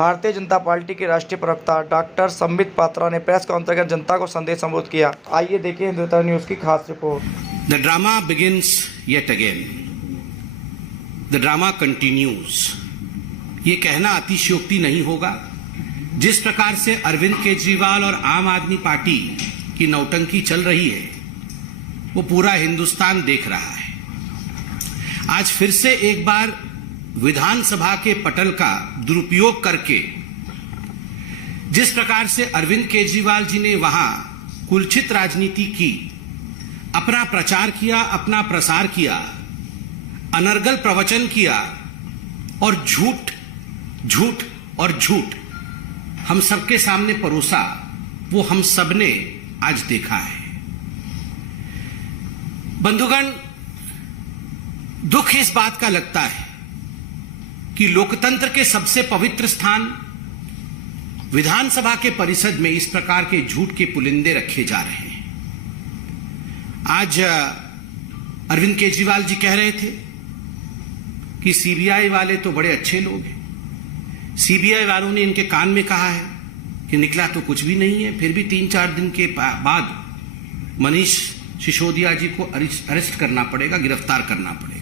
Bharatiya Janata party के राष्ट्रीय प्रवक्ता डॉक्टर संबित पात्रा ने प्रेस कॉन्फ्रेंस कर जनता को संदेश संबोधित किया। आइए देखिए हिंदुस्तान न्यूज की खास report. The drama begins yet again. The drama continues. ये कहना अतिशयोक्ति नहीं होगा, जिस प्रकार से अरविंद केजरीवाल और आम आदमी पार्टी की नौटंकी चल रही है वो पूरा हिंदुस्तान देख रहा है। आज फिर से एक बार विधानसभा के पटल का दुरुपयोग करके जिस प्रकार से अरविंद केजरीवाल जी ने वहां कुलचित राजनीति की, अपना प्रचार किया, अपना प्रसार किया, अनर्गल प्रवचन किया और झूठ झूठ और झूठ हम सबके सामने परोसा, वो हम सबने आज देखा है। बंधुगण, दुख इस बात का लगता है कि लोकतंत्र के सबसे पवित्र स्थान विधानसभा के परिसर में इस प्रकार के झूठ के पुलिंदे रखे जा रहे हैं। आज अरविंद केजरीवाल जी कह रहे थे कि सीबीआई वाले तो बड़े अच्छे लोग हैं। सीबीआई वालों ने इनके कान में कहा है कि निकला तो कुछ भी नहीं है, फिर भी 3-4 दिन के बाद मनीष सिसोदिया जी को अरेस्ट करना पड़ेगा, गिरफ्तार करना पड़ेगा।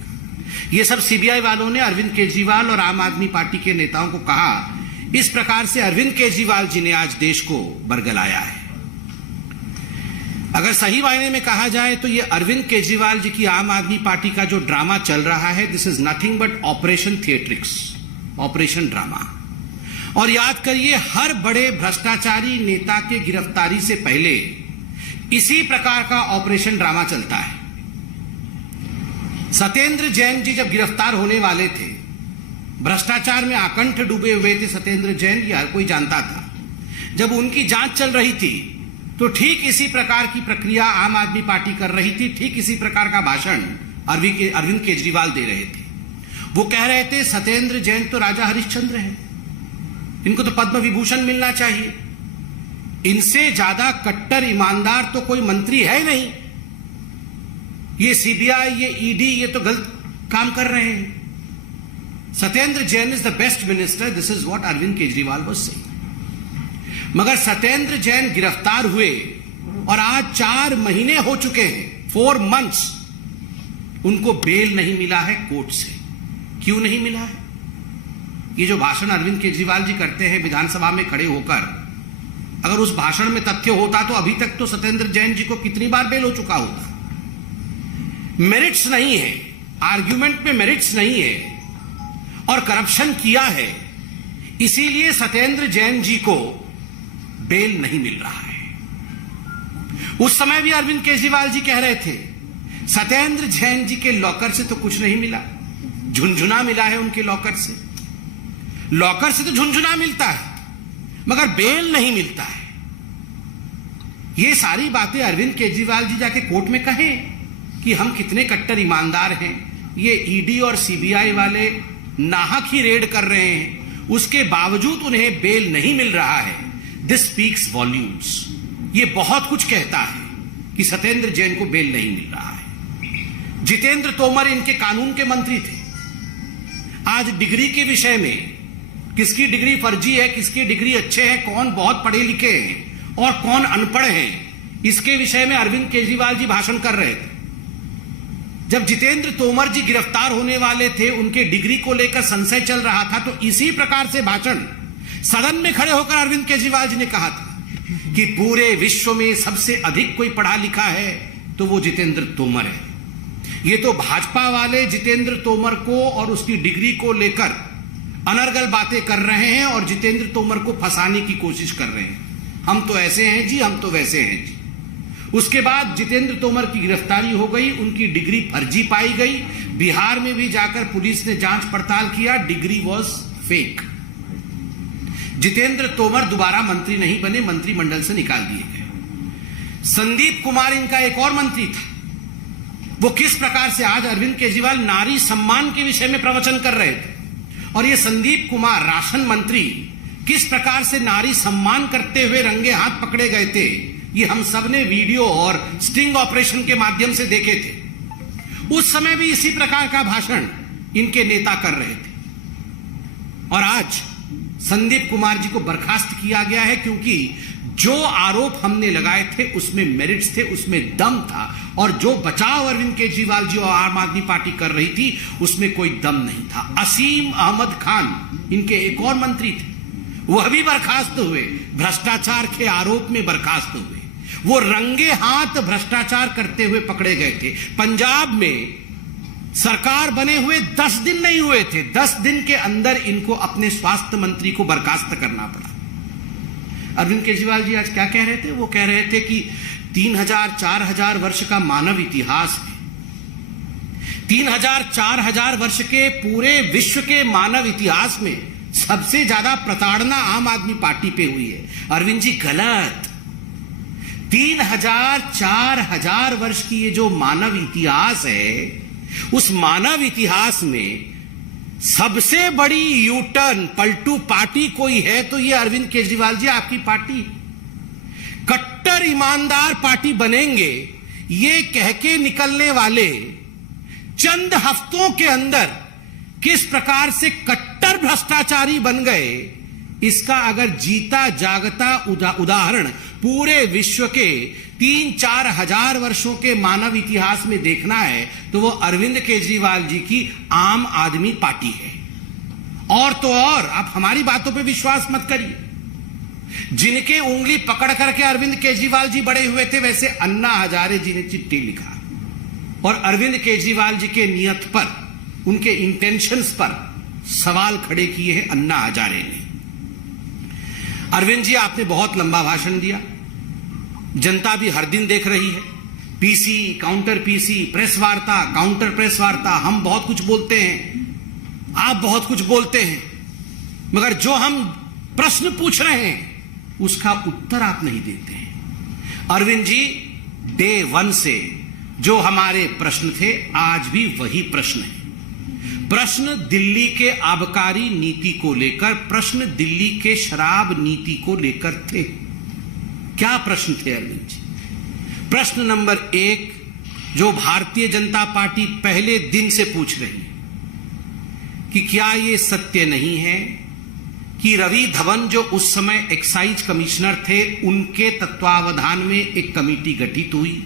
ये सब सीबीआई वालों ने अरविंद केजरीवाल और आम आदमी पार्टी के नेताओं को कहा। इस प्रकार से अरविंद केजरीवाल जी ने आज देश को बरगलाया है। अगर सही मायने में कहा जाए तो ये अरविंद केजरीवाल जी की आम आदमी पार्टी का जो ड्रामा चल रहा है, this is nothing but operation theatrics, operation drama. और याद करिए, हर बड़े भ्रष्टाचारी नेता के गिरफ्तारी से पहले इसी प्रकार का ऑपरेशन ड्रामा चलता है। सत्येंद्र जैन जी जब गिरफ्तार होने वाले थे, भ्रष्टाचार में आकंठ डूबे हुए थे सत्येंद्र जैन, ये हर कोई जानता था। जब उनकी जांच चल रही थी तो ठीक इसी प्रकार की प्रक्रिया आम आदमी पार्टी कर रही थी, ठीक इसी प्रकार का भाषण अरविंद केजरीवाल दे रहे थे। वो कह रहे थे सत्येंद्र जैन तो राजा हरिश्चंद्र है, इनको तो पद्म विभूषण मिलना चाहिए, इनसे ज्यादा कट्टर ईमानदार तो कोई मंत्री है नहीं। ये सीबीआई, ये ईडी, ये तो गलत काम कर रहे हैं। Satyendra Jain is the best minister, this is what Arvind Kejriwal was saying. मगर सत्येंद्र जैन गिरफ्तार हुए और आज 4 महीने हो चुके हैं, 4 months, उनको बेल नहीं मिला है कोर्ट से। क्यों नहीं मिला है? ये जो भाषण अरविंद केजरीवाल जी करते हैं विधानसभा में खड़े होकर, अगर उस भाषण में तथ्य होता तो अभी तक तो सत्येंद्र जैन जी को कितनी बार बेल हो चुका होता। मेरिट्स नहीं है, आर्ग्यूमेंट में मेरिट्स नहीं है और करप्शन किया है, इसीलिए सत्येंद्र जैन जी को बेल नहीं मिल रहा है। उस समय भी अरविंद केजरीवाल जी कह रहे थे सत्येंद्र जैन जी के लॉकर से तो कुछ नहीं मिला, झुनझुना मिला है उनके लॉकर से। लॉकर से तो झुनझुना मिलता है मगर बेल नहीं मिलता है। ये सारी बातें अरविंद केजरीवाल जी जाके कोर्ट में कहें कि हम कितने कट्टर ईमानदार हैं, ये ईडी और सीबीआई वाले नाहक ही रेड कर रहे हैं, उसके बावजूद उन्हें बेल नहीं मिल रहा है। This speaks volumes. ये बहुत कुछ कहता है कि सत्येंद्र जैन को बेल नहीं मिल रहा है। जितेंद्र तोमर इनके कानून के मंत्री थे। आज डिग्री के विषय में किसकी डिग्री फर्जी है, किसकी डिग्री अच्छे हैं, कौन बहुत पढ़े लिखे हैं और कौन अनपढ़ हैं, इसके विषय में अरविंद केजरीवाल जी भाषण कर रहे थे। जब जितेंद्र तोमर जी गिरफ्तार होने वाले थे, उनके डिग्री को लेकर संशय चल रहा था, तो इसी प्रकार से भाषण सदन में खड़े होकर अरविंद केजरीवाल जी ने कहा था कि पूरे विश्व में सबसे अधिक कोई पढ़ा लिखा है तो वो जितेंद्र तोमर है। ये तो भाजपा वाले जितेंद्र तोमर को और उसकी डिग्री को लेकर अनर्गल बातें कर रहे हैं और जितेंद्र तोमर को फंसाने की कोशिश कर रहे हैं। हम तो ऐसे हैं जी, हम तो वैसे हैं जी। उसके बाद जितेंद्र तोमर की गिरफ्तारी हो गई, उनकी डिग्री फर्जी पाई गई। बिहार में भी जाकर पुलिस ने जांच पड़ताल किया, degree was fake. Jitendra Tomar दोबारा मंत्री नहीं बने, मंत्रिमंडल से निकाल दिए गए। संदीप कुमार इनका एक और मंत्री था। वो किस प्रकार से आज अरविंद केजरीवाल नारी सम्मान के विषय में प्रवचन कर रहे थे और ये संदीप कुमार राशन मंत्री किस प्रकार से नारी सम्मान करते हुए रंगे हाथ पकड़े गए थे, ये हम सब ने वीडियो और स्टिंग ऑपरेशन के माध्यम से देखे थे। उस समय भी इसी प्रकार का भाषण इनके नेता कर रहे थे। और आज संदीप कुमार जी को बर्खास्त किया गया है, क्योंकि जो आरोप हमने लगाए थे उसमें मेरिट्स थे, उसमें दम था, और जो बचाव अरविंद केजरीवाल जी और आम आदमी पार्टी कर रही थी उसमें कोई दम नहीं था। असीम अहमद खान इनके एक और मंत्री थे, वह भी बर्खास्त हुए, भ्रष्टाचार के आरोप में बर्खास्त हुए। वो रंगे हाथ भ्रष्टाचार करते हुए पकड़े गए थे। पंजाब में सरकार बने हुए 10 दिन नहीं हुए थे, 10 दिन के अंदर इनको अपने स्वास्थ्य मंत्री को बर्खास्त करना पड़ा। अरविंद केजरीवाल जी आज क्या कह रहे थे? वो कह रहे थे कि 3000-4000 वर्ष का मानव इतिहास है, 3000-4000 वर्ष के पूरे विश्व के मानव इतिहास में सबसे ज्यादा प्रताड़ना आम आदमी पार्टी पे हुई है। अरविंद जी गलत। 3000-4000 वर्ष की ये जो मानव इतिहास है, उस मानव इतिहास में सबसे बड़ी यूटर्न पलटू पार्टी कोई है तो ये अरविंद केजरीवाल जी आपकी पार्टी। कट्टर ईमानदार पार्टी बनेंगे ये कह के निकलने वाले चंद हफ्तों के अंदर किस प्रकार से कट्टर भ्रष्टाचारी बन गए, इसका अगर जीता जागता उदाहरण पूरे विश्व के 3-4 हजार वर्षों के मानव इतिहास में देखना है तो वो अरविंद केजरीवाल जी की आम आदमी पार्टी है। और तो और आप हमारी बातों पे विश्वास मत करिए। जिनके उंगली पकड़ करके अरविंद केजरीवाल जी बड़े हुए थे, वैसे अन्ना हजारे जी ने चिट्ठी लिखा और अरविंद केजरीवाल जी के नियत पर, उनके इंटेंशंस पर सवाल खड़े किए हैं अन्ना हजारे ने। अरविंद जी आपने बहुत लंबा भाषण दिया, जनता भी हर दिन देख रही है। पीसी, काउंटर पीसी, प्रेस वार्ता, काउंटर प्रेस वार्ता, हम बहुत कुछ बोलते हैं, आप बहुत कुछ बोलते हैं, मगर जो हम प्रश्न पूछ रहे हैं उसका उत्तर आप नहीं देते हैं। अरविंद जी डे 1 से जो हमारे प्रश्न थे आज भी वही प्रश्न है। प्रश्न दिल्ली के आबकारी नीति को लेकर, प्रश्न दिल्ली के शराब नीति को लेकर थे। क्या प्रश्न थे अरविंद जी? प्रश्न नंबर 1 जो भारतीय जनता पार्टी पहले दिन से पूछ रही है कि क्या यह सत्य नहीं है कि रवि धवन जो उस समय एक्साइज कमिश्नर थे, उनके तत्वावधान में एक कमेटी गठित हुई।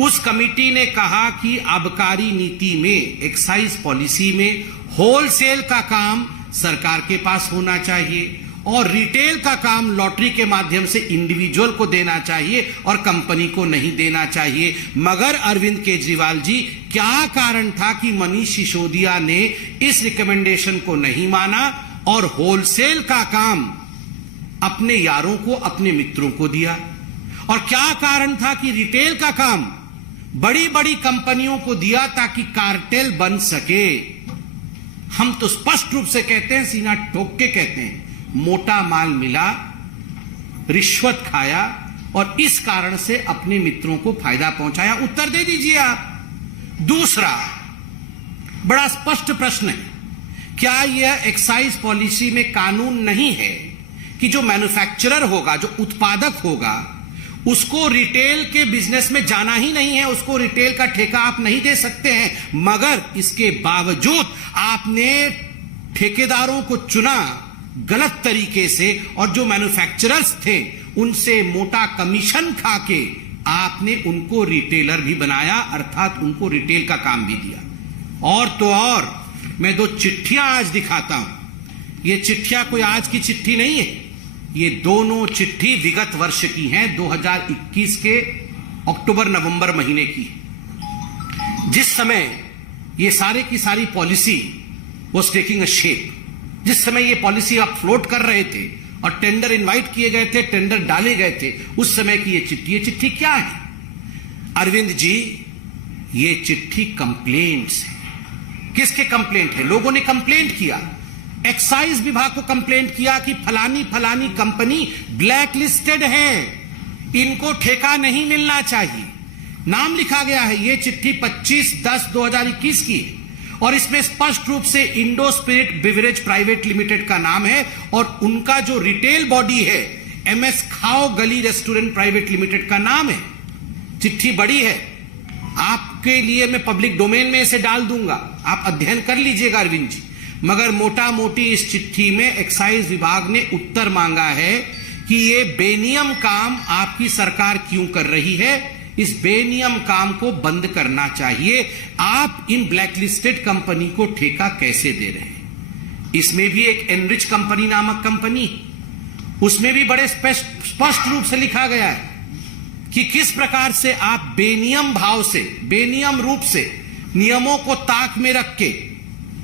उस कमेटी ने कहा कि आबकारी नीति में, एक्साइज पॉलिसी में होलसेल का काम सरकार के पास होना चाहिए और रिटेल का काम लॉटरी के माध्यम से इंडिविजुअल को देना चाहिए और कंपनी को नहीं देना चाहिए। मगर अरविंद केजरीवाल जी, क्या कारण था कि मनीष सिसोदिया ने इस रिकमेंडेशन को नहीं माना और होलसेल का काम अपने यारों को, अपने मित्रों को दिया? और क्या कारण था कि रिटेल का काम बड़ी बड़ी कंपनियों को दिया ताकि कार्टेल बन सके? हम तो स्पष्ट रूप से कहते हैं, सीना ठोक के कहते हैं, मोटा माल मिला, रिश्वत खाया और इस कारण से अपने मित्रों को फायदा पहुंचाया। उत्तर दे दीजिए आप। दूसरा बड़ा स्पष्ट प्रश्न है, क्या यह एक्साइज पॉलिसी में कानून नहीं है कि जो मैन्युफैक्चरर होगा, जो उत्पादक होगा, उसको रिटेल के बिजनेस में जाना ही नहीं है, उसको रिटेल का ठेका आप नहीं दे सकते हैं, मगर इसके बावजूद आपने ठेकेदारों को चुना गलत तरीके से और जो मैन्युफैक्चरर्स थे उनसे मोटा कमीशन खाके आपने उनको रिटेलर भी बनाया, अर्थात उनको रिटेल का काम भी दिया। और तो और मैं 2 चिट्ठियां आज दिखाता हूं। ये चिट्ठियां कोई आज की चिट्ठी नहीं है, ये दोनों चिट्ठी विगत वर्ष की हैं, 2021 के अक्टूबर-नवंबर महीने की, जिस समय ये सारे की सारी policy was taking a shape, जिस समय ये पॉलिसी आप फ्लोट कर रहे थे और टेंडर इनवाइट किए गए थे, टेंडर डाले गए थे, उस समय की ये चिट्ठी क्या है? अरविंद जी, ये चिट्ठी कंप्लेंट्स है। किसके कंप्लेंट है? लोगों ने कंप्लेंट किया, एक्साइज विभाग को कंप्लेंट किया कि फलानी फलानी कंपनी ब्लैक लिस्टेड है, इनको ठेका नहीं मिलना चाहिए। नाम लिखा गया है, यह चिट्ठी 25/10/2021 की है और इसमें स्पष्ट रूप से Indo spirit beverage private limited का नाम है और उनका जो रिटेल बॉडी है MS खाओ गली रेस्टोरेंट प्राइवेट लिमिटेड का नाम है। चिट्ठी बड़ी है, आपके लिए मैं पब्लिक डोमेन में इसे डाल दूंगा, आप अध्ययन कर लीजिएगा अरविंद जी। मगर मोटा मोटी इस चिट्ठी में एक्साइज विभाग ने उत्तर मांगा है कि ये बेनियम काम आपकी सरकार क्यों कर रही है, इस बेनियम काम को बंद करना चाहिए। आप इन ब्लैकलिस्टेड कंपनी को ठेका कैसे दे रहे हैं? इसमें भी एक एनरिच कंपनी नामक कंपनी, उसमें भी बड़े स्पष्ट रूप से लिखा गया है कि किस प्रकार से आप बेनियम भाव से, बेनियम रूप से नियमों को ताक में रख के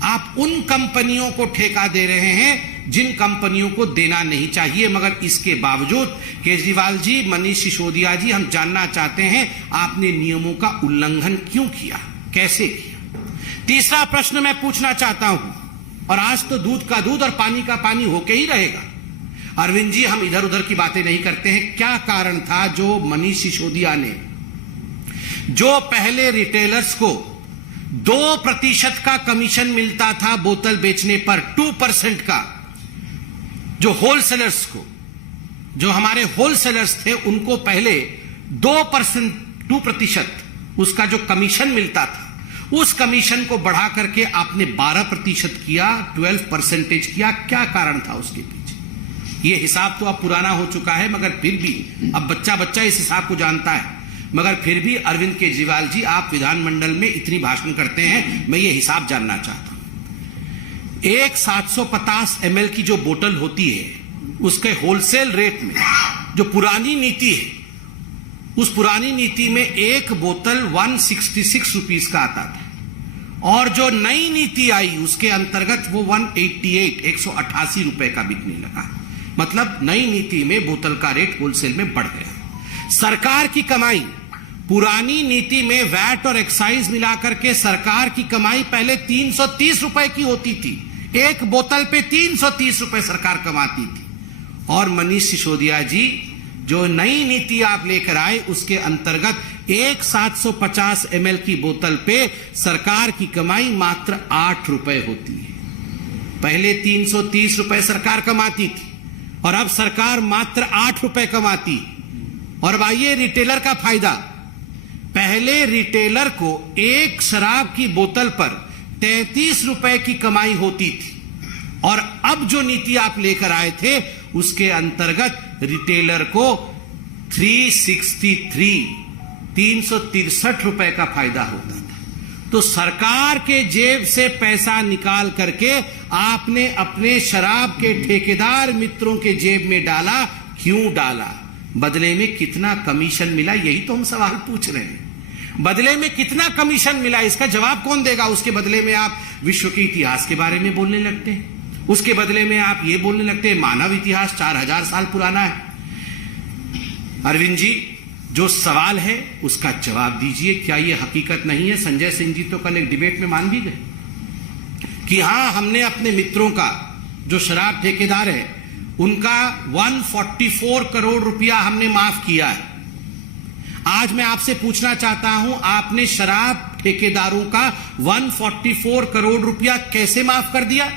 आप उन कंपनियों को ठेका दे रहे हैं जिन कंपनियों को देना नहीं चाहिए। मगर इसके बावजूद केजरीवाल जी, मनीष सिसोदिया जी, हम जानना चाहते हैं आपने नियमों का उल्लंघन क्यों किया, कैसे किया? तीसरा प्रश्न मैं पूछना चाहता हूं, और आज तो दूध का दूध और पानी का पानी होके ही रहेगा। अरविंद जी, हम इधर उधर की बातें नहीं करते हैं। क्या कारण था जो मनीष सिसोदिया ने, जो पहले रिटेलर्स को 2% का कमीशन मिलता था बोतल बेचने पर, 2% का, जो होलसेलर्स को, जो हमारे होलसेलर्स थे उनको पहले 2% उसका जो कमीशन मिलता था, उस कमीशन को बढ़ा करके आपने 12% किया, 12% किया। क्या कारण था उसके पीछे? यह हिसाब तो अब पुराना हो चुका है, मगर फिर भी अब बच्चा बच्चा इस हिसाब को जानता है। मगर फिर भी अरविंद केजरीवाल जी, आप विधानमंडल में इतनी भाषण करते हैं, मैं ये हिसाब जानना चाहता हूं। एक 750 ml की जो बोतल होती है, उसके होलसेल रेट में जो पुरानी नीति है, उस पुरानी नीति में एक बोतल 166 रुपीस का आता था, और जो नई नीति आई उसके अंतर्गत वो 188 रुपए का बिकने लगा। मतलब नई नीति में बोतल का रेट होलसेल में बढ़ गया। सरकार की कमाई, पुरानी नीति में वैट और एक्साइज मिलाकर के सरकार की कमाई पहले 330 रुपए की होती थी, एक बोतल पे 330 रुपए सरकार कमाती थी। और मनीष सिसोदिया जी, जो नई नीति आप लेकर आए उसके अंतर्गत एक 750 ml की बोतल पे सरकार की कमाई मात्र 8 रुपए होती है। पहले 330 रुपए सरकार कमाती थी और अब सरकार मात्र 8 रुपए कमाती। और अब आइए रिटेलर का फायदा। पहले रिटेलर को एक शराब की बोतल पर 33 रुपए की कमाई होती थी, और अब जो नीति आप लेकर आए थे उसके अंतर्गत रिटेलर को 363 रुपए का फायदा होता था। तो सरकार के जेब से पैसा निकाल करके आपने अपने शराब के ठेकेदार मित्रों के जेब में डाला। क्यों डाला? बदले में कितना कमीशन मिला, यही तो हम सवाल पूछ रहे हैं। बदले में कितना कमीशन मिला, इसका जवाब कौन देगा? उसके बदले में आप विश्व के इतिहास के बारे में बोलने लगते हैं, उसके बदले में आप ये बोलने लगते हैं मानव इतिहास 4000 साल पुराना है। अरविंद जी, जो सवाल है उसका जवाब दीजिए। क्या यह हकीकत नहीं है? संजय सिंह जी तो कल एक डिबेट में मान भी गए कि हां, हमने अपने मित्रों का, जो शराब ठेकेदार है, उनका 144 करोड़ रुपया हमने माफ किया है। आज मैं आपसे पूछना चाहता हूं, आपने शराब ठेकेदारों का 144 करोड़ रुपया कैसे माफ कर दिया?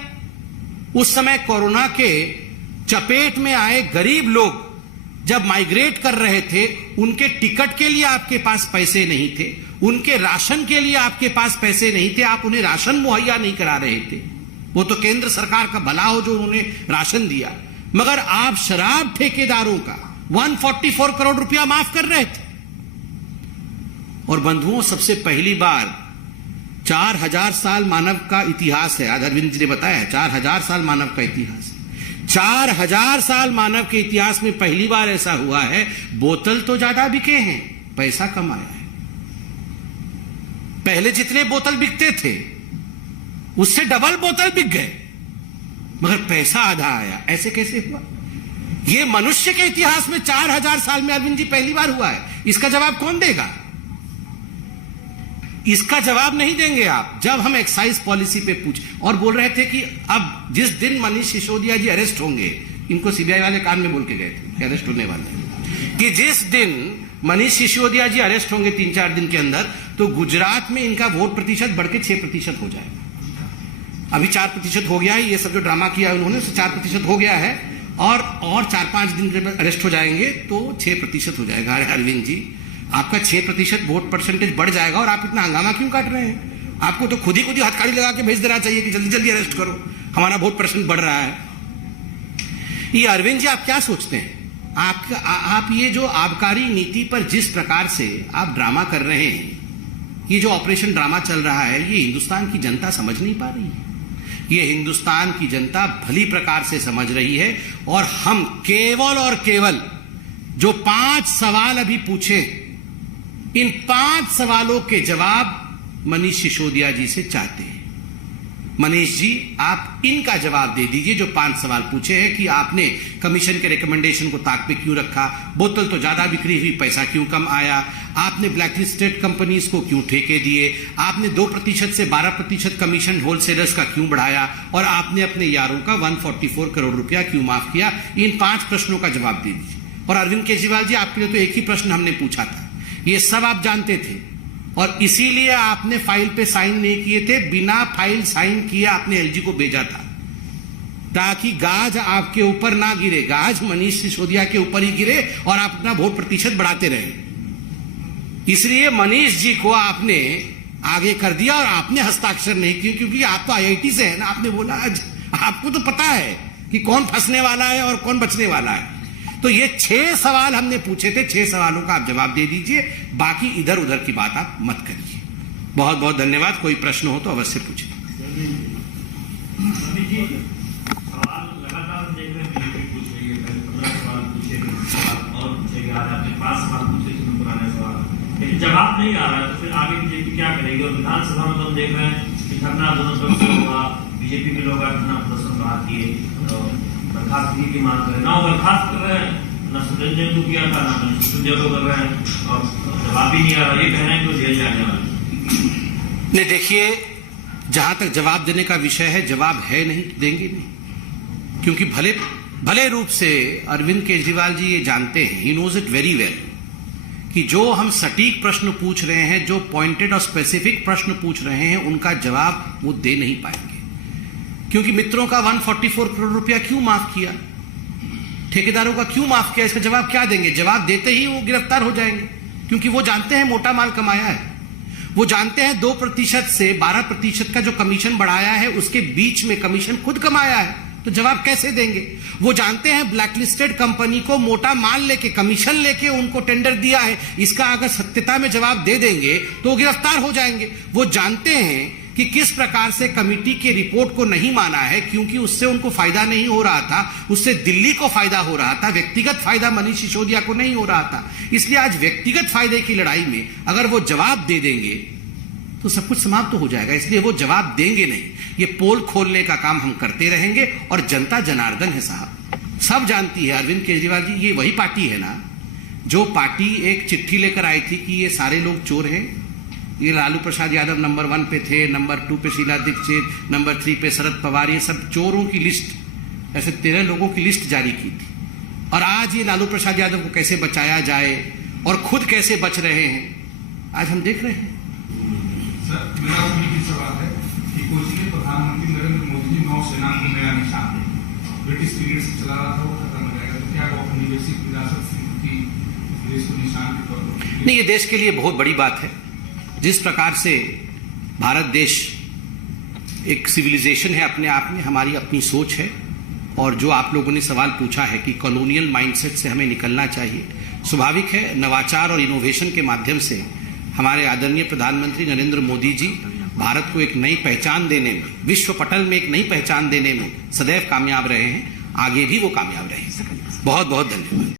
उस समय कोरोना के चपेट में आए गरीब लोग जब माइग्रेट कर रहे थे, उनके टिकट के लिए आपके पास पैसे नहीं थे, उनके राशन के लिए आपके पास पैसे नहीं थे, आप उन्हें राशन मुहैया नहीं करा रहे थे। वो तो केंद्र सरकार का भला हो जो उन्होंने राशन दिया, मगर आप शराब ठेकेदारों का 144 करोड़ रुपया माफ कर रहे थे। और बंधुओं, सबसे पहली बार 4000 साल मानव का इतिहास है। आज अरविंद जी ने बताया है 4000 साल मानव का इतिहास। 4000 साल मानव के इतिहास में पहली बार ऐसा हुआ है, बोतल तो ज्यादा बिके हैं, पैसा कम आया है। पहले जितने बोतल बिकते थे उससे डबल बोतल बिक गए, मगर पैसा आधा आया। ऐसे कैसे हुआ? यह मनुष्य के इतिहास में 4000 साल में अरविंद जी पहली बार हुआ है। इसका जवाब कौन देगा? इसका जवाब नहीं देंगे आप। जब हम एक्साइज पॉलिसी पे पूछ और बोल रहे थे कि अब जिस दिन मनीष सिसोदिया जी अरेस्ट होंगे, इनको सीबीआई वाले कान में बोल के गए थे कि अरेस्ट होने वाले, कि जिस दिन मनीष सिसोदिया जी अरेस्ट होंगे 3-4 दिन के अंदर, तो गुजरात में इनका वोट प्रतिशत बढ़ के 6% हो जाएगा। अभी 4% हो गया है। ये सब जो ड्रामा किया है उन्होंने, 4% हो गया है, और 4-5 दिन के बाद अरेस्ट हो जाएंगे तो 6% हो जाएगा। अरे अरविंद जी, आपका 6% वोट परसेंटेज बढ़ जाएगा और आप इतना हंगामा क्यों काट रहे हैं? आपको तो खुद ही हथकड़ी लगा के भेज देना चाहिए कि जल्दी जल्दी अरेस्ट करो, हमारा बहुत प्रश्न बढ़ रहा है। ये अरविंद जी, आप क्या सोचते हैं? आप ये जो आबकारी नीति पर जिस प्रकार से आप ड्रामा कर रहे हैं, ये जो ऑपरेशन ड्रामा चल रहा है, ये हिंदुस्तान की जनता समझ नहीं पा रही है। ये हिंदुस्तान की जनता भली प्रकार से समझ रही है। और हम केवल और केवल जो 5 सवाल अभी पूछे, इन 5 सवालों के जवाब मनीष सिसोदिया जी से चाहते हैं। मनीष जी, आप इनका जवाब दे दीजिए जो 5 सवाल पूछे हैं कि आपने कमीशन के रिकमेंडेशन को ताक पे क्यों रखा, बोतल तो ज्यादा बिक्री हुई, पैसा क्यों कम आया, आपने ब्लैकलिस्टेड कंपनीज को क्यों ठेके दिए, आपने 2% से 12% कमीशन होलसेलर्स का क्यों बढ़ाया, और आपने अपने यारों का 144 करोड़ रुपया क्यों माफ किया। इन 5 प्रश्नों का जवाब दे दीजिए। और अरविंद केजरीवाल जी, आपके लिए तो एक ही प्रश्न हमने पूछा था, ये सब आप जानते थे और इसीलिए आपने फाइल पे साइन नहीं किए थे। बिना फाइल साइन किए आपने एलजी को भेजा था ताकि गाज आपके ऊपर ना गिरे, गाज मनीष सिसोदिया के ऊपर ही गिरे और आप अपना वोट प्रतिशत बढ़ाते रहे। इसलिए मनीष जी को आपने आगे कर दिया और आपने हस्ताक्षर नहीं किए, क्योंकि आप तो आईआईटी से है ना। आपने बोला आज आपको तो पता है कि कौन फंसने वाला है और कौन बचने वाला है। तो ये 6 सवाल हमने पूछे थे, 6 सवालों का आप जवाब दे दीजिए, बाकी इधर उधर की बात आप मत करिए। बहुत बहुत धन्यवाद। कोई प्रश्न हो तो अवश्य पूछिए। सवाल लगातार देख रहे हैं, बीजेपी पूछ रही है, पहले 15 सवाल पूछे, 20 सवाल और पूछेगी, आज आपने 5 सवाल पूछे थे पुराने सवाल, लेकिन जवाब नहीं आ रहा है। तो फिर आगे बीजेपी क्या करेगी? और विधानसभा में तो हम देख रहे हैं कि धरना आंदोलन से हुआ, बीजेपी के लोग धरना प्रदर्शन बाहर किए, बर्खास्तगी की मांग कर रहे, ना बर्खास्त कर रहे हैं, ना सुरेंद्र को किया था, ना मनीष सिसोदिया को कर रहे हैं, और जवाब ही नहीं आ रहा। ये कह रहे हैं कि जेल जाने वाले। नहीं, देखिए, जहां तक जवाब देने का विषय है, जवाब है नहीं, देंगे नहीं, क्योंकि भले रूप से अरविंद केजरीवाल जी ये जानते हैं, he knows it very well, कि जो हम सटीक प्रश्न पूछ रहे हैं, जो पॉइंटेड और स्पेसिफिक प्रश्न पूछ रहे हैं, उनका जवाब वो दे नहीं पाएंगे। क्योंकि मित्रों का 144 करोड़ रुपया क्यों माफ किया, ठेकेदारों का क्यों माफ किया, इसका जवाब क्या देंगे? जवाब देते ही वो गिरफ्तार हो जाएंगे, क्योंकि वो जानते हैं मोटा माल कमाया है। वो जानते हैं 2% से 12% का जो कमीशन बढ़ाया है, उसके बीच में कमीशन खुद कमाया है, तो जवाब कैसे देंगे? वो जानते हैं ब्लैकलिस्टेड कंपनी को मोटा माल लेके, कमीशन लेके उनको टेंडर दिया है, इसका अगर सत्यता में जवाब दे देंगे तो वो गिरफ्तार हो जाएंगे। वो जानते हैं कि किस प्रकार से कमेटी के रिपोर्ट को नहीं माना है, क्योंकि उससे उनको फायदा नहीं हो रहा था, उससे दिल्ली को फायदा हो रहा था, व्यक्तिगत फायदा मनीष सिसोदिया को नहीं हो रहा था। इसलिए आज व्यक्तिगत फायदे की लड़ाई में अगर वो जवाब दे देंगे तो सब कुछ समाप्त हो जाएगा। इसलिए वो जवाब देंगे नहीं। ये पोल खोलने का काम हम करते रहेंगे। और जनता जनार्दन है साहब, सब जानती है। अरविंद केजरीवाल जी, ये वही पार्टी है ना जो पार्टी एक चिट्ठी लेकर आई थी कि ये सारे लोग चोर हैं। ये लालू प्रसाद यादव नंबर 1 पे थे, नंबर 2 पे शीला दीक्षित, नंबर 3 पे शरद पवार, ये सब चोरों की लिस्ट, ऐसे 13 लोगों की लिस्ट जारी की थी। और आज ये लालू प्रसाद यादव को कैसे बचाया जाए और खुद कैसे बच रहे हैं, आज हम देख रहे हैं। सर, मेरा उम्मीद सवाल है कि कोची के प्रधानमंत्री नरेंद्र मोदी जी नौसेना को नया निशान दें, ब्रिटिश पीरियड से चला रहा था, वो खत्म हो जाएगा, तो क्या वो औपनिवेशिक विरासत की देश को निशान के तौर पर? नहीं, ये देश के लिए बहुत बड़ी बात है। जिस प्रकार से भारत देश एक सिविलाइजेशन है अपने आप में, हमारी अपनी सोच है, और जो आप लोगों ने सवाल पूछा है कि कॉलोनियल माइंडसेट से हमें निकलना चाहिए, स्वाभाविक है। नवाचार और इनोवेशन के माध्यम से हमारे आदरणीय प्रधानमंत्री नरेंद्र मोदी जी भारत को एक नई पहचान देने में, विश्व पटल में एक नई पहचान देने में सदैव कामयाब रहे हैं, आगे भी वो कामयाब रहेंगे। बहुत बहुत धन्यवाद।